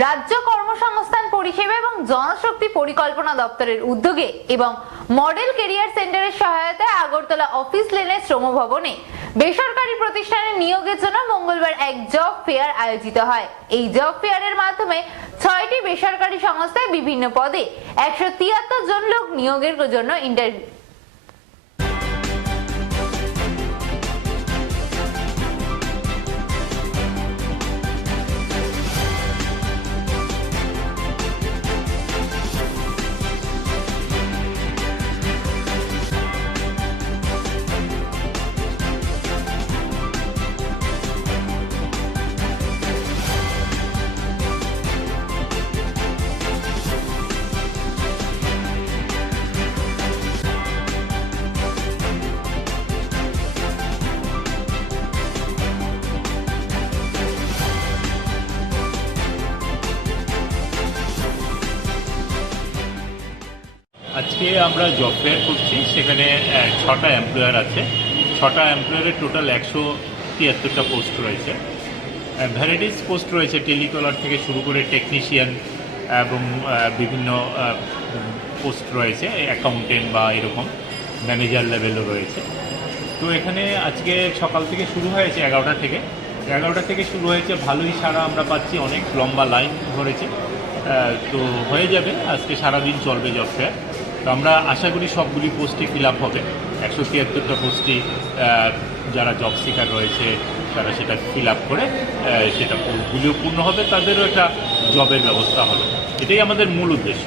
রাজ্য কর্মসংস্থান পরিষেবা এবং জনশক্তি পরিকল্পনা দপ্তরের উদ্যোগে এবং মডেল কেরিয়ার সেন্টারের সহায়তায় আগরতলা অফিস লেনের শ্রম ভবনে বেসরকারি প্রতিষ্ঠানে নিয়োগের জন্য মঙ্গলবার এক জব ফেয়ার আয়োজিত হয়। এই জব ফেয়ারের মাধ্যমে 6টি বেসরকারি সংস্থায় বিভিন্ন পদে 173 জন লোক নিয়োগের জন্য ইন্টারভিউ। আজকে আমরা জব ফেয়ার করছি, সেখানে 6টা এমপ্লয়ার আছে। 6টা এমপ্লয়ারের টোটাল 173টা পোস্ট রয়েছে। ভ্যারাইটিস পোস্ট রয়েছে, টেলিকলার থেকে শুরু করে টেকনিশিয়ান এবং বিভিন্ন পোস্ট রয়েছে, অ্যাকাউন্টেন্ট বা এরকম ম্যানেজার লেভেলও রয়েছে। তো এখানে আজকে সকাল থেকে শুরু হয়েছে 11টা থেকে শুরু হয়েছে। ভালোই সাড়া আমরা পাচ্ছি, অনেক লম্বা লাইন ধরেছে। তো হয়ে যাবে, আজকে সারাদিন চলবে জব ফেয়ার। তো আমরা আশা করি সবগুলি পোস্টই ফিল আপ হবে। 173টা পোস্টই যারা জব সিকার রয়েছে তারা সেটা ফিল আপ করে সেটা পোস্টগুলিও পূর্ণ হবে, তাদেরও একটা জবের ব্যবস্থা হবে। এটাই আমাদের মূল উদ্দেশ্য।